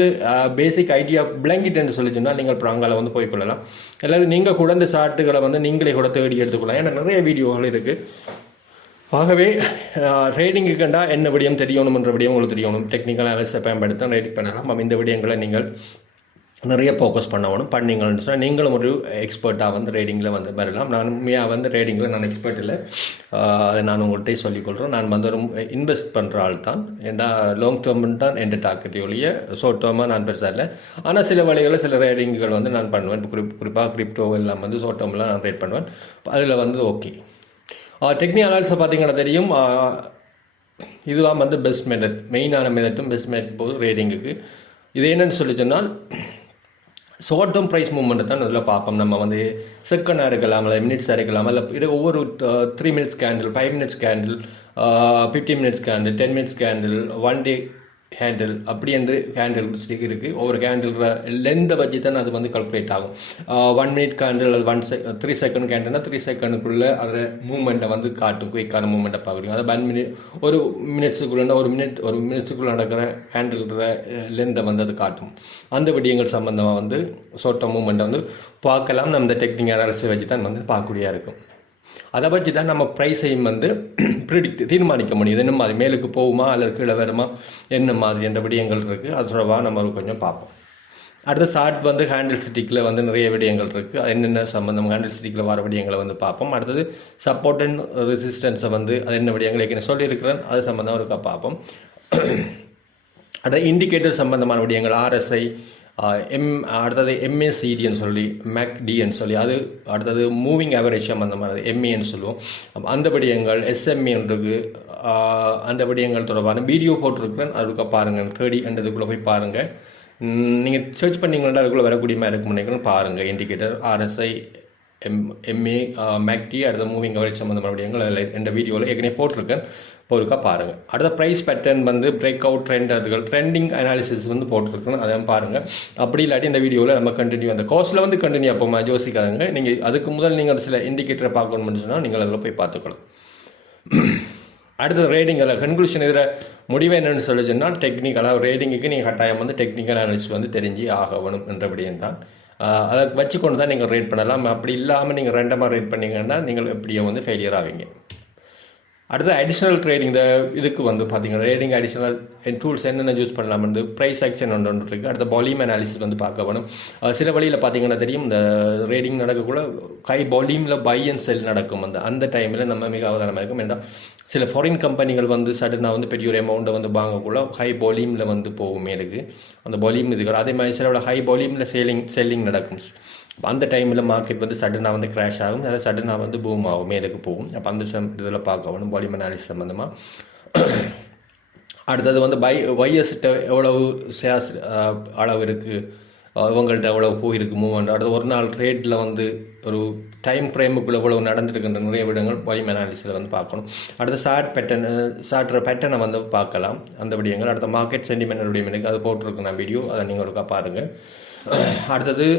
பேசிக் ஐடியா பிளாங்கிட்டு சொல்லி சொன்னால் நீங்கள் அப்புறம் அங்கே வந்து போய்க்கொள்ளலாம். அல்லது நீங்கள் கூட இந்த சார்ட்டுகளை வந்து நீங்களே கூட தேடி எடுத்துக்கொள்ளலாம். ஏன்னா நிறைய வீடியோகள் இருக்குது. ஆகவே ட்ரேடிங்கு கண்டா என்ன விடயம் தெரியணும்ன்ற விடயம் உங்களுக்கு தெரியணும். டெக்னிக்கல் அனாலிசிஸை பயன்படுத்த ரைட்டிங் பண்ணலாம். இந்த விடயங்களை நீங்கள் நிறைய ஃபோக்கஸ் பண்ணணும். பண்ணிங்கன்னு சொன்னால் நீங்களும் ஒரு எக்ஸ்பர்ட்டாக வந்து ரேடிங்கில் வந்து வரலாம். நான் உண்மையாக வந்து ரேடிங்கில் நான் எக்ஸ்பர்ட் இல்லை, அதை நான் உங்கள்கிட்ட சொல்லிக்கொள்கிறேன். நான் வந்து ஒரு இன்வெஸ்ட் பண்ணுற ஆள் தான். ஏன்னா லாங் டேர்ம் தான் எந்த டார்கெட் ஒழிய ஷார்ட் டேர்மாக நான் பெருசாக இல்லை. ஆனால் சில வழிகளில் சில ரேடிங்குகள் வந்து நான் பண்ணுவேன். குறிப்பாக கிரிப்டோ எல்லாம் வந்து ஷார்ட் டேர்மில் நான் ரேட் பண்ணுவேன். அதில் வந்து ஓகே. டெக்னிக்கல் அனாலிசிஸை பார்த்தீங்கன்னா தெரியும். இதுதான் வந்து பெஸ்ட் மெத்தட், மெயினான மெத்தட்டும் பெஸ்ட் மெத்தட் போது ரேடிங்குக்கு. இது என்னென்னு சொல்லி சொன்னால் ஷார்ட் டேர்ம் ப்ரைஸ் மூவ்மெண்ட்டை தான் அதில் பார்ப்போம். நம்ம வந்து செகண்டாக இருக்கலாம், இல்லை மினிட்ஸாக இருக்கலாம், இல்லை இது ஒவ்வொரு 3 minutes candle, 5 minutes candle, 15 minutes candle, 10 minutes candle, 1 day handle அப்படி என்று கேண்டில் ஸ்டிக் இருக்குது. ஒவ்வொரு கேண்டில் லென்த்தை வச்சு தான் அது வந்து கால்குலேட் ஆகும். 1 minute கேண்டில் அது 3 second கேண்டில்னா 3 secondsக்குள்ளே அதில் மூவ்மெண்ட்டை வந்து காட்டும், குயிக்கான மூவ்மெண்ட்டை பார்க்குறீங்க. அது 1 minute ஒரு மினிட்ஸுக்குள்ளே ஒரு மினிட்ஸுக்குள்ளே நடக்கிற கேண்டில் லென்த்தை வந்து அது காட்டும். அந்த விடயங்கள் சம்மந்தமாக வந்து ஷார்ட் டேர்ம் மூவ்மெண்ட்டை வந்து பார்க்கலாம். நம்ம இந்த டெக்னிக்கல் அனாலிசிஸ் வச்சு தான் வந்து பார்க்கக்கூடியதாக இருக்கும். அதை வச்சு தான் நம்ம ப்ரைஸையும் வந்து தீர்மானிக்க முடியுது. என்ன மாதிரி மேலுக்கு போகுமா அல்லது கீழே வருமா என்ன மாதிரி என்ற விடயங்கள் இருக்குது. அது தொடர்பாக நம்ம கொஞ்சம் பார்ப்போம். அடுத்த சார்ட் வந்து ஹேண்டில் ஸ்டிக்கில் வந்து நிறைய விடயங்கள் இருக்குது. அது என்னென்ன சம்பந்தம் ஹேண்டில் ஸ்டிக்கில் வர விடயங்களை வந்து பார்ப்போம். அடுத்தது சப்போர்ட் அண்ட் ரெசிஸ்டன்ஸை வந்து அது என்ன விடயங்களை ஏற்கனவே சொல்லியிருக்கிறேன், அது சம்மந்தமாக இருக்கா பார்ப்போம். அடுத்த இண்டிகேட்டர் சம்பந்தமான விடயங்கள் RSI, அடுத்தது MACDன்னு சொல்லி MACDன்னு சொல்லி, அது அடுத்தது மூவிங் ஆவரேஜ் அந்த மாதிரி MAன்னு சொல்லுவோம். அந்த விடயங்கள் SMAன்றது அந்த விடயங்கள் தொடர்பான வீடியோ போட்டிருக்கிறேன். அதுக்கு பாருங்கள், தேடி என்றதுக்குள்ளே போய் பாருங்கள். நீங்கள் சர்ச் பண்ணிங்கன்னா அதுக்குள்ளே வரக்கூடிய மாதிரி இருக்கும் நினைக்கிறேன். பாருங்கள் இண்டிகேட்டர் RSI எம்ஏ மேக்டி அடுத்த மூவிங் கவரேஜ் சம்மந்தமான விடயங்கள் அதில் இந்த வீடியோவில் ஏற்கனவே போட்டிருக்கேன். ஒருக்கா பாருங்கள். அடுத்த ப்ரைஸ் பேட்டர்ன் வந்து பிரேக் அவுட் ட்ரெண்ட் அதுகள் ட்ரெண்டிங் அனாலிசிஸ் வந்து போட்டிருக்கணும், அதை பாருங்கள். அப்படி இல்லாட்டி இந்த வீடியோவில் நம்ம கண்டினியூ அந்த கோர்ஸில் வந்து கண்டினியூ அப்போ யோசிக்காதுங்க. நீங்கள் அதுக்கு முதல் நீங்கள் சில இண்டிகேட்டரை பார்க்கணும்னு சொன்னால் நீங்கள் அதில் போய் பார்த்துக்கலாம். அடுத்தது ரேடிங் அதில் கன்க்ளூஷன் இதில் முடிவு என்னென்னு சொல்லி சொன்னால் டெக்னிக்கலாக ரேடிங்குக்கு நீங்கள் கட்டாயம் வந்து டெக்னிக்கல் அனாலிசிஸ் வந்து தெரிஞ்சு ஆகணும் என்றபடியும் தான். அதை வச்சுக்கொண்டு தான் நீங்கள் ரேட் பண்ணலாம். அப்படி இல்லாமல் நீங்கள் ரெண்டமாக ரேட் பண்ணிங்கன்னா நீங்கள் எப்படியோ வந்து ஃபெயிலியர் ஆவீங்க. அடுத்து அடிஷ்னல் ட்ரேடிங் இந்த இதுக்கு வந்து பார்த்தீங்கன்னா ரேடிங் அடிஷ்னல் டூல்ஸ் என்னென்ன யூஸ் பண்ணலாம் வந்து ப்ரைஸ் ஆக்ஷன் ஒன்று இருக்குது. அடுத்த வால்யூம் அனாலிசிஸ் வந்து பார்க்க வேணும். சில வழியில் பார்த்தீங்கன்னா தெரியும், இந்த rating நடக்கக்கூட high வால்யூமில் by and sell நடக்கும். அந்த டைமில் நம்ம மிக அவதானமாக இருக்கும். ஏன்னா சில ஃபாரின் கம்பெனிகள் வந்து சடனாக வந்து பெரிய ஒரு அமௌண்ட்டை வந்து வாங்கக்குள்ள ஹை வால்யூமில் வந்து போகுமே இருக்குது. அந்த வால்யூம் இதுக்கு அதே மாதிரி சில ஹை வால்யூமில் செல்லிங் நடக்கும். அந்த டைமில் மார்க்கெட் வந்து சடனாக வந்து கிராஷ் ஆகும், அதை சடனாக வந்து பூம் ஆகும், மேலுக்கு போகும். அப்போ அந்த இதில் பார்க்கணும் வால்யூம் அனாலிசிஸ் சம்மந்தமாக. அடுத்தது வந்து வைஎஸ்கிட்ட எவ்வளவு ஷேர்ஸ் அளவு இருக்குது, இவங்கள்ட்ட எவ்வளோ போயிருக்கு மூவ்மெண்ட். அடுத்து ஒரு நாள் ரேட்டில் வந்து ஒரு டைம் ஃப்ரேமுக்குள்ளே எவ்வளவு நடந்திருக்கின்ற நிறைய விடங்கள் வால்யூம் அனாலிசிஸில் வந்து பார்க்கணும். அடுத்த ஷார்ட் பேட்டர்னை வந்து பார்க்கலாம் அந்த விடயங்கள். அடுத்த மார்க்கெட் சென்டிமெண்ட் விடயம் இருக்குது, அது போட்டிருக்கு நான் வீடியோ, அதை நீங்கள் ஒருக்கா பாருங்கள். அடுத்தது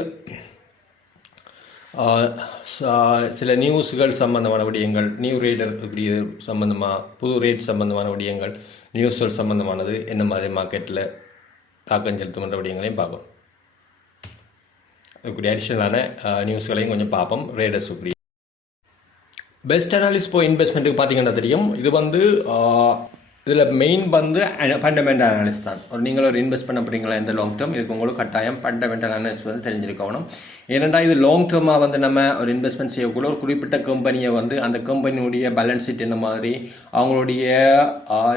சில நியூஸ்கள் சம்பந்தமான விடயங்கள், நியூ ரேடர் இப்படி சம்பந்தமாக புது ரேட் சம்பந்தமான விடயங்கள், நியூஸ்கள் சம்பந்தமானது என்ன மாதிரி மார்க்கெட்டில் தாக்கம் செலுத்தும் விடயங்களையும் பார்க்கணும். இப்படி அடிஷ்னலான நியூஸ்களையும் கொஞ்சம் பார்ப்போம். ரேடர்ஸ் இப்படி பெஸ்ட் அனாலிசிஸ் இப்போ இன்வெஸ்ட்மெண்ட்டுக்கு பார்த்தீங்கன்னா தெரியும், இது வந்து இதில் மெயின் வந்து ஃபண்டமெண்டல் அனாலிசிஸ் தான். நீங்கள் ஒரு இன்வெஸ்ட் பண்ண போகிறீங்களா இந்த லாங் டேர்ம், இதுக்கு உங்களுக்கு கட்டாயம் ஃபண்டமெண்டல் அனாலிசிஸ் வந்து தெரிஞ்சிருக்கணும். ஏனெண்டா இது லாங் டேர்மாக வந்து நம்ம ஒரு இன்வெஸ்ட்மெண்ட் செய்யக்குள்ள ஒரு குறிப்பிட்ட கம்பெனியை வந்து அந்த கம்பெனியுடைய பேலன்ஸ் ஷீட் என்ன மாதிரி, அவங்களுடைய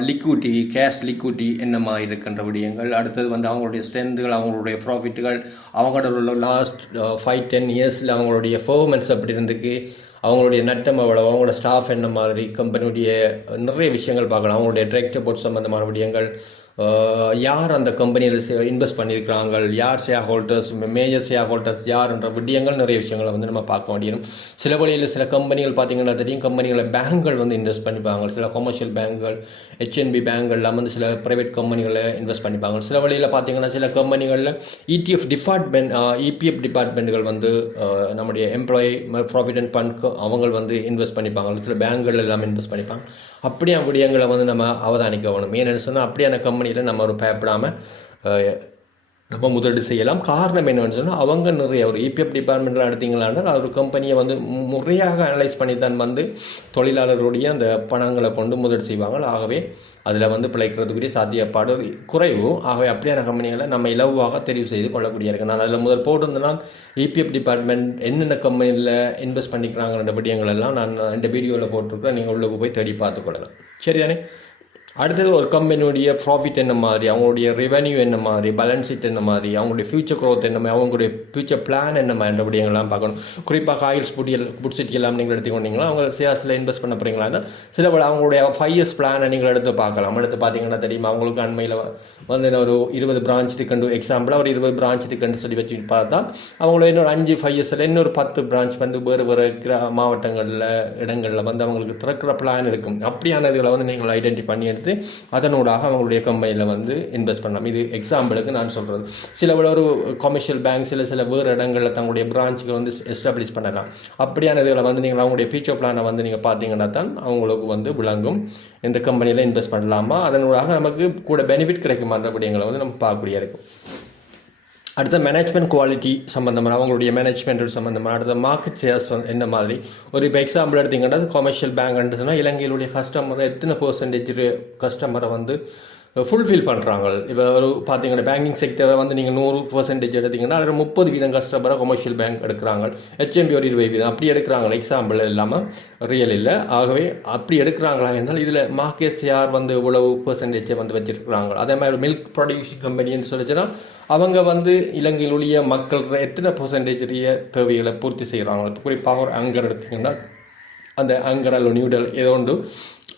லிக்விட்டி கேஷ் லிக்விட்டி என்ன மாதிரி இருக்கின்ற விடயங்கள், அடுத்தது வந்து அவங்களுடைய ஸ்ட்ரென்த்துகள், அவங்களுடைய ப்ராஃபிட்டுகள், அவங்களோட லாஸ்ட் 5-10 இயர்ஸில் அவங்களுடைய பெர்ஃபார்மன்ஸ் அப்படி இருந்துக்கு, அவங்களுடைய நட்டம் எவ்வளோ, அவங்களோட ஸ்டாஃப் என்ன மாதிரி, கம்பெனியுடைய நிறைய விஷயங்கள் பார்க்கலாம். அவங்களுடைய டைரக்ட் ரிப்போர்ட் சம்மந்தமான விடயங்கள், யார் அந்த கம்பெனியில் இன்வெஸ்ட் பண்ணியிருக்கிறாங்க, யார் shareholders, major shareholders யார்ன்ற விடயங்கள் நிறைய விஷயங்களை வந்து நம்ம பார்க்க வேண்டியும். சில வழியில் சில கம்பெனிகள் பார்த்தீங்கன்னா தெரியும், கம்பெனிகளில் பேங்குகள் வந்து இன்வெஸ்ட் பண்ணிப்பாங்க. சில கமர்ஷியல் பேங்குகள், HNB பேங்குகள்லாம் வந்து சில ப்ரைவேட் கம்பெனிகளில் இன்வெஸ்ட் பண்ணிப்பாங்க. சில வழியில் பார்த்தீங்கன்னா சில கம்பெனிகளில் ETF டிபார்ட்மெண்ட், EPF டிபார்ட்மெண்ட்டுகள் வந்து நம்முடைய எம்ப்ளாயி ப்ராவிடென்ட் ஃபண்ட் அவங்க வந்து இன்வெஸ்ட் பண்ணிப்பாங்க. சில பேங்குகள் எல்லாம் இன்வெஸ்ட் பண்ணிப்பாங்க. அப்படியான விடயங்களை வந்து நம்ம அவதானிக்க வேணும். ஏன்னு சொன்னால் அப்படியான கம்பெனியில் நம்ம ஒரு பயப்படாமல் நம்ம முதலீடு செய்யலாம். காரணம் என்னன்னு சொன்னால் அவங்க நிறைய ஒரு EPF டிபார்ட்மெண்ட்டில் எடுத்தீங்களானால் ஒரு கம்பெனியை வந்து முறையாக அனலைஸ் பண்ணி தான் வந்து தொழிலாளர்களுடைய அந்த பணங்களை கொண்டு முதலீடு செய்வாங்க. ஆகவே அதில் வந்து பிழைக்கிறதுக்குரிய சாத்தியப்பாடு குறைவு. ஆகவே அப்படியான கம்பெனிகளை நம்ம இலவாக தெரிவு செய்து கொள்ளக்கூடிய இருக்கு. நான் அதில் முதல் போட்டிருந்தனால் EPF டிபார்ட்மெண்ட் என்னென்ன கம்பெனியில் இன்வெஸ்ட் பண்ணிக்கிறாங்கன்ற விடயங்கள் எல்லாம் நான் இந்த வீடியோவில் போட்டிருக்கிறேன், நீங்கள் உள்ளே போய் தேடி பார்த்துக்கொள்ளலாம். சரிதானே? அடுத்தது ஒரு கம்பெனியுடைய ப்ராஃபிட் என்ன மாதிரி, அவங்களுடைய ரெவன்யூ என்ன மாதிரி, பேலன்ஸ் ஷீட் என்ன மாதிரி, அவங்களுடைய ஃபியூச்சர் க்ரோத் என்ன மாதிரி, அவங்களுடைய ஃபியூச்சர் பிளான் என்ன மாதிரி விடயங்கள்லாம் பார்க்கணும். குறிப்பாக ஆயில்ஸ் புட்சிட்டி எல்லாம் நீங்கள் எடுத்துக்கொண்டீங்களா, அவங்க ஷேர்ஸில் இன்வெஸ்ட் பண்ண போகிறீங்களா, சில அவங்களுடைய 5 years பிளானை நீங்கள் எடுத்து பார்க்கலாம். எடுத்து பார்த்தீங்கன்னா தெரியுமா, அவங்களுக்கு அண்மையில் வந்து ஒரு 20 பிரான்ச் இருக்குண்டு, எக்ஸாம்பிளாக ஒரு 20 பிரான்ச் இருக்குன்னு சொல்லி வச்சு பார்த்தா அவங்கள இன்னொரு 5-5 yearsல இன்னொரு 10 பிரான்ச் வந்து வேறு வேறு மாவட்டங்களில் இடங்களில் வந்து அவங்களுக்கு திறக்கிற பிளான் இருக்கும். அப்படியான இதுகளை வந்து நீங்கள் ஐடென்டிஃபை பண்ணி எடுத்து அதனூடாக அவங்களுடைய கம்பெனியில் வந்து இன்வெஸ்ட் பண்ணலாம். இது எக்ஸாம்பிளுக்கு நான் சொல்கிறது. சில ஒரு கமர்ஷியல் பேங்க் சில வேறு இடங்களில் தங்களுடைய பிரான்ச்சுகள் வந்து எஸ்டாப்ளிஷ் பண்ணலாம். அப்படியான இதுகளை வந்து நீங்கள் அவங்களுடைய ஃபியூச்சர் பிளானை வந்து நீங்கள் பார்த்தீங்கன்னா தான் அவங்களுக்கு வந்து விளங்கும் இந்த கம்பெனியில் இன்வெஸ்ட் பண்ணலாமா, அதனூடாக நமக்கு கூட பெனிஃபிட் கிடைக்குமான்ற விடயங்களை வந்து நம்ம பார்க்கக்கூடிய இருக்கும். அடுத்த மேனேஜ்மெண்ட் குவாலிட்டி சம்மந்தமான, அவங்களுடைய மேனேஜ்மெண்ட் சம்மந்தமான, அடுத்த மார்க்கெட் ஷேர்ஸ் என்ன மாதிரி. ஒரு இப்போ எக்ஸாம்பிள் எடுத்திங்கன்னா கமர்ஷியல் பேங்க்னு சொன்னால் இலங்கையிலுடைய கஸ்டமரை எத்தனை பெர்சன்டேஜ் கஸ்டமரை வந்து ஃபுல்ஃபில் பண்ணுறாங்க. இப்போ ஒரு பார்த்தீங்கன்னா பேங்கிங் செக்டரை வந்து நீங்கள் 100% எடுத்திங்கன்னா அதில் 30% கஸ்டமரை கமர்ஷியல் பேங்க் எடுக்கிறாங்க. HNB ஒரு 20% அப்படி எடுக்கிறாங்க. எக்ஸாம்பிள் இல்லாமல் ரியல் இல்லை. ஆகவே அப்படி எடுக்கிறாங்களா என்றால் இதில் மார்க்கெட் ஷேர் வந்து இவ்வளவு பெர்சன்டேஜை வந்து வச்சுருக்கிறாங்க. அதே மாதிரி மில்க் ப்ரொடியூசிங் கம்பெனின்னு சொல்லிச்சுன்னா அவங்க வந்து இலங்கையிலுடைய மக்கள் எத்தனை பெர்சன்டேஜ் தேவைகளை பூர்த்தி செய்கிறாங்க. குறிப்பாக ஒரு அங்கர் எடுத்திங்கன்னா அந்த அங்கரல் நியூடல் ஏதோ ஒன்று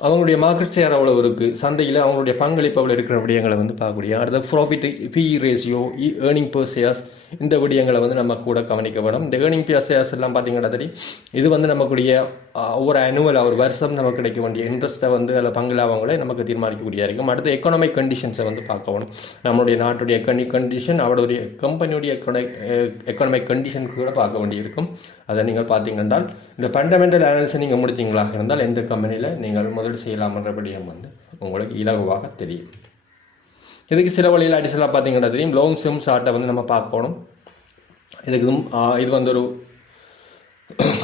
அவங்களுடைய மார்க்கெட் ஷேர் அவ்வளோ இருக்குது, சந்தையில் அவங்களுடைய பங்களிப்பு அவ்வளோ இருக்கிற விடயங்களை வந்து பார்க்கக்கூடிய. அடுத்த profit PE ratio, earning per shares இந்த விடயங்களை வந்து நம்ம கூட கவனிக்க வேணும். இந்த ஏர்னிங் பிஎஸ்எஸ் எல்லாம் பார்த்தீங்கன்னா தெரியும், இது வந்து நமக்குடைய ஒரு ஆனுவல் ஒரு வருஷம் நமக்கு கிடைக்க வேண்டிய இன்ட்ரெஸ்ட்டை வந்து அதில் பங்குலாவங்களே நமக்கு தீர்மானிக்கக்கூடிய இருக்கும். அடுத்து எக்கனாமிக் கண்டிஷன்ஸை வந்து பார்க்க வேணும். நம்மளுடைய நாட்டுடைய எக்கனாமிக் கண்டிஷன், அவருடைய கம்பெனியுடைய எக்கனாமிக் கண்டிஷனுக்கு கூட பார்க்க வேண்டியிருக்கும். அதை நீங்கள் பார்த்தீங்கன்னா இந்த ஃபண்டமெண்டல் அனாலிசிஸ் நீங்கள் முடித்தீங்களாக இருந்தால் எந்த கம்பெனியில் நீங்கள் முதல் செய்யலாம்ன்ற விடயம் வந்து உங்களுக்கு இலகுவாக தெரியும். இதுக்கு சில வழியில் அடிஷனலாக பார்த்தீங்கன்னா தெரியும், லாங் டேர்ம் சார்ட்டை வந்து நம்ம பார்க்கணும். இதுக்கு இது வந்து ஒரு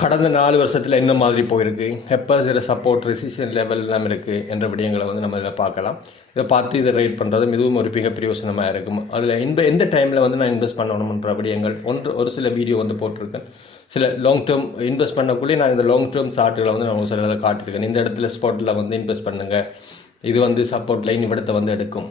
கடந்த 4 வருஷத்தில் என்ன மாதிரி போயிருக்கு, எப்போ சில சப்போர்ட் ரெசிஸ்டன்ஸ் லெவல் எல்லாம் இருக்குது என்ற விடயங்களை வந்து நம்ம இதில் பார்க்கலாம். இதை பார்த்து இதை ரைட் பண்ணுறதும் இதுவும் ஒரு மிக பிரயோசனமாக இருக்கும். அதில் எந்த டைமில் வந்து நான் இன்வெஸ்ட் பண்ணணும்ன்ற விடயங்கள் ஒரு சில வீடியோ வந்து போட்டிருக்கேன். சில லாங் டேர்ம் இன்வெஸ்ட் பண்ணக்குள்ளே நான் இந்த லாங் டேர்ம் சார்ட்டுகளை வந்து நான் சில இதை காட்டியிருக்கேன். இந்த இடத்துல ஸ்பாட்டில் வந்து இன்வெஸ்ட் பண்ணுங்கள், இது வந்து சப்போர்ட் லைன் இவ்விடத்தை வந்து எடுக்கும்.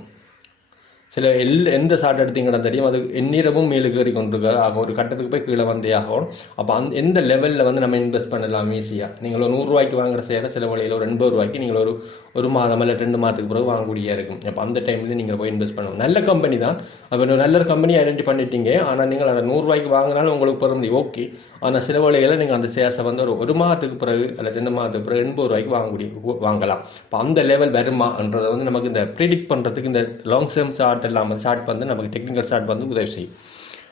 சில எந்த சார்ட் எடுத்தீங்கன்னா தெரியும், அது எந்நீரமும் மேலுக்கு ஏறி கொண்டிருக்க ஒரு கட்டத்துக்கு போய் கீழே வந்தே ஆகும். அப்போ எந்த லெவலில் வந்து நம்ம இன்வெஸ்ட் பண்ணலாம் ஈஸியாக. நீங்கள் ஒரு 100 ரூபாய்க்கு வாங்குற சேர சில வழியில் ஒரு 80 ரூபாய்க்கு நீங்கள் ஒரு மாதம் இல்லை 2 மாதத்துக்கு பிறகு வாங்கக்கூடிய இருக்கும். அப்போ அந்த டைமில் நீங்கள் போய் இன்வெஸ்ட் பண்ணணும். நல்ல கம்பெனி தான், அப்போ நல்ல கம்பெனி ஐடென்டி பண்ணிட்டீங்க. ஆனால் நீங்கள் அதை 100 ரூபாய்க்கு வாங்கினாலும் உங்களுக்கு பெற முடியும், ஓகே. ஆனால் சில வழிகளில் நீங்கள் அந்த ஷேர்ஸை வந்து ஒரு மாதத்துக்கு பிறகு அல்ல 2 மாதத்துக்கு பிறகு 80 ரூபாய்க்கு வாங்கலாம். இப்போ அந்த லெவல் வருமான்றதை வந்து நமக்கு இந்த ப்ரிடிக்ட் பண்ணுறதுக்கு இந்த லாங் டேர்ம் சார்ட் இல்லாமல் சார்ட் வந்து நமக்கு டெக்னிக்கல் சார்ட் வந்து உதவி செய்யும்.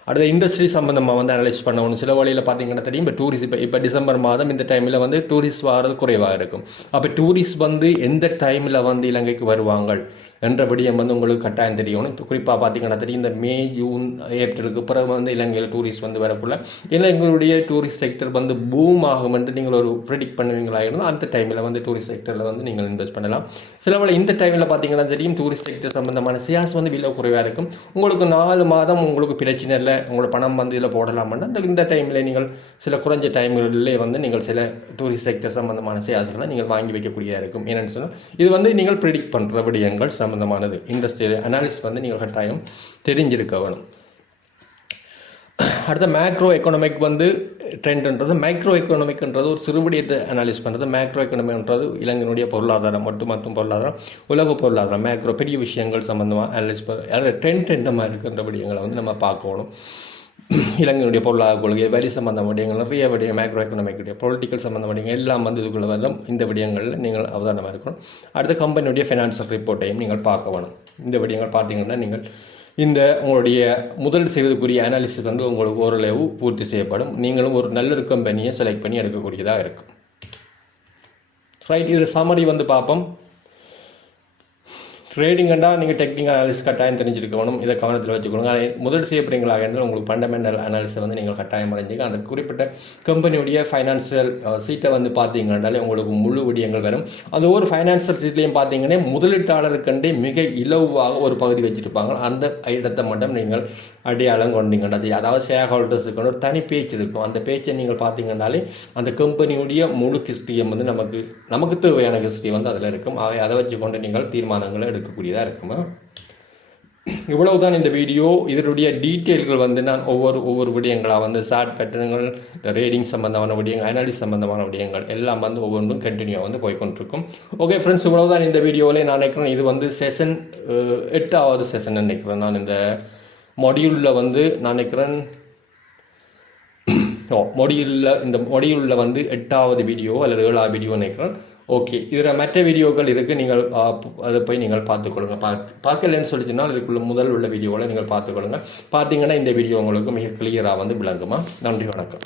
அடுத்த இண்டஸ்ட்ரி சம்பந்தமாக வந்து அனலைஸ் பண்ணணும். சில வழியில் பார்த்தீங்கன்னா தெரியும், இப்போ டூரிஸ்ட் இப்போ டிசம்பர் மாதம் இந்த டைமில் வந்து டூரிஸ்ட் வாரது குறைவாக இருக்கும். அப்போ டூரிஸ்ட் வந்து எந்த டைமில் வந்து இலங்கைக்கு வருவாங்க என்றபடியும் வந்து உங்களுக்கு கட்டாயம் தெரியணும். இப்போ குறிப்பாக பார்த்தீங்கன்னா தெரியும், இந்த மே ஜூன் ஏப்ரலுக்கு பிறகு வந்து இலங்கையில் டூரிஸ்ட் வந்து வரக்குள்ள இலங்கையுடைய டூரிஸ்ட் செக்டர் வந்து பூம் ஆகும் என்று நீங்கள் ஒரு ப்ரெடிக்ட் பண்ணுவீங்களா இருந்தால் அந்த டைமில் வந்து டூரிஸ்ட் செக்டரில் வந்து நீங்கள் இன்வெஸ்ட் பண்ணலாம். சில வேளை இந்த டைமில் பார்த்தீங்கன்னா தெரியும், டூரிஸ்ட் செக்டர் சம்பந்தமான ஷேர்ஸ் வந்து விலை குறைவாக இருக்கும். உங்களுக்கு 4 மாதம் உங்களுக்கு பிரச்சனை இல்லை, உங்களோட பணம் வந்து இதில் போடலாம்னா இந்த டைமில் நீங்கள் சில குறைஞ்ச டைம்களிலே வந்து நீங்கள் சில டூரிஸ்ட் செக்டர் சம்பந்தமான ஷேர்ஸ்களை நீங்கள் வாங்கி வைக்கக்கூடியதாக இருக்கும். என்னென்னு சொன்னால் இது வந்து நீங்கள் ப்ரெடிக்ட் பண்ணுற விடயங்கள் சம்பந்தமானது. இண்டஸ்ட்ரியல் அனாலிசிஸ் வந்து நீங்கள் கட்டாயம் தெரிஞ்சிருக்க வேணும். அடுத்த மேக்ரோ எக்கனாமிக் வந்து ட்ரெண்ட்ன்றது, மைக்ரோ எக்கனாமிக்ன்றது ஒரு சிறுபடியத்தை அனாலிஸ் பண்ணுறது. மேக்ரோ எக்கனாமிக்ன்றது இலங்கையினுடைய பொருளாதாரம் மற்றும் பொருளாதாரம், உலக பொருளாதாரம், மேக்ரோ பெரிய விஷயங்கள் சம்பந்தமாக அனலைஸ் பண்ண ட்ரெண்ட் எந்த மாதிரி இருக்கின்ற விடயங்களை வந்து நம்ம பார்க்கணும். இலங்கையினுடைய பொருளாதார கொள்கை, வரி சம்பந்த விடயங்கள், நிறைய விடயங்கள், மேக்ரோ எக்கனாமிக்குடைய பொலிட்டிக்கல் சம்பந்த விடயங்கள் எல்லாம் வந்து இதுக்குள்ள வரலாம். இந்த விடயங்களில் நீங்கள் அவதானமாக இருக்கணும். அடுத்த கம்பெனியுடைய ஃபைனான்சியல் ரிப்போர்ட்டையும் நீங்கள் பார்க்க வேணும். இந்த விடயங்கள் பார்த்தீங்கன்னா நீங்கள் இந்த உங்களுடைய முதல் செய்வதற்குரிய அனாலிசிஸ் வந்து உங்களுக்கு ஓரளவு பூர்த்தி செய்யப்படும். நீங்களும் ஒரு நல்ல கம்பெனியை செலக்ட் பண்ணி எடுக்கக்கூடியதாக இருக்கும். ரைட், இதில் சம்மரி வந்து பார்ப்போம். ட்ரேடிங்கண்டா நீங்கள் டெக்னிக்கல் அனாலிசிஸ் கட்டாயம் தெரிஞ்சிருக்கணும். இதை கவனத்தில் வச்சுக்கணும். அதை முதல் செய்யப்படுறீங்களாக இருந்தால் உங்களுக்கு ஃபண்டமெண்டல் அனாலிசிஸ் வந்து நீங்கள் கட்டாயம் அடைஞ்சிக்க அந்த குறிப்பிட்ட கம்பெனியுடைய ஃபைனான்சியல் சீட்டை வந்து பார்த்தீங்கன்னாலே உங்களுக்கு முழு விடயங்கள் வரும். அந்த ஒரு ஃபைனான்சியல் சீட்லையும் பார்த்தீங்கன்னா முதலீட்டாளருக்கண்டே மிக இலவாக ஒரு பகுதி வச்சுருப்பாங்க. அந்த இடத்தை மட்டும் நீங்கள் அடையாளம் கொண்டீங்கன்னா, அதாவது ஷேர் ஹோல்டர்ஸுக்கு ஒரு தனி பேச்சு இருக்கும். அந்த பேச்சை நீங்கள் பார்த்தீங்கன்னாலே அந்த கம்பெனியுடைய முழு ஹிஸ்ட்ரியும் வந்து நமக்கு தேவையான ஹிஸ்ட்ரி வந்து அதில் இருக்கும். அதை வச்சுக்கொண்டு நீங்கள் தீர்மானங்களை எடுக்கக்கூடியதாக இருக்குமா. இவ்வளவுதான் இந்த வீடியோ. இதனுடைய டீட்டெயில்கள் வந்து நான் ஒவ்வொரு விடயங்களாக வந்து சார்ட் பேட்டர்ன்கள், ரேடிங் சம்பந்தமான விடயங்கள், அனாலிசிஸ் சம்பந்தமான விடயங்கள் எல்லாம் வந்து ஒவ்வொன்றும் கண்டினியூவாக வந்து போய்கொண்டிருக்கும். ஓகே ஃப்ரெண்ட்ஸ், இவ்வளவுதான் இந்த வீடியோவில். நான் நினைக்கிறேன் இது வந்து செஷன் 8வது செஷன் நினைக்கிறேன். நான் இந்த மொடியூலில் வந்து நான் நினைக்கிறேன் இந்த மொடியூலில் வந்து 8வது வீடியோ அல்லது 7வது வீடியோ நினைக்கிறேன். ஓகே, இதில் மற்ற வீடியோக்கள் இருக்குது, நீங்கள் அதை போய் நீங்கள் பார்த்துக்கொள்ளுங்க. பார்க்கலன்னு சொல்லிச்சுன்னா இதுக்குள்ள முதல் உள்ள வீடியோவில் நீங்கள் பார்த்துக்கொள்ளுங்க. பார்த்தீங்கன்னா இந்த வீடியோ உங்களுக்கு மிக கிளியராக வந்து விளங்குமா. நன்றி, வணக்கம்.